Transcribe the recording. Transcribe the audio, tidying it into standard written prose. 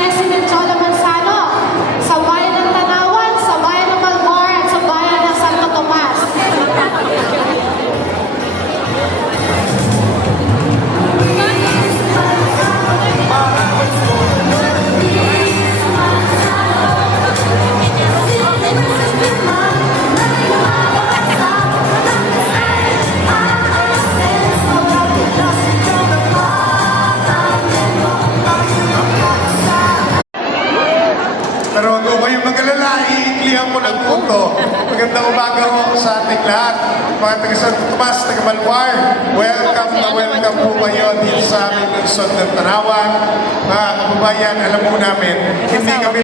President Cholo Manzano sa bayan ng Tanawan, sa bayan ng Malvar at sa bayan ng Santo Tomas. Pero huwag ko kayong mag-alala, iiklihan ko ng punto. Magandang umaga ho sa ating lahat. Mga taga Santo Tomas, taga Malvar, welcome na welcome po kayo dito sa aming lungsod ng Tanawan. Mga kababayan, alam mo namin, hindi kami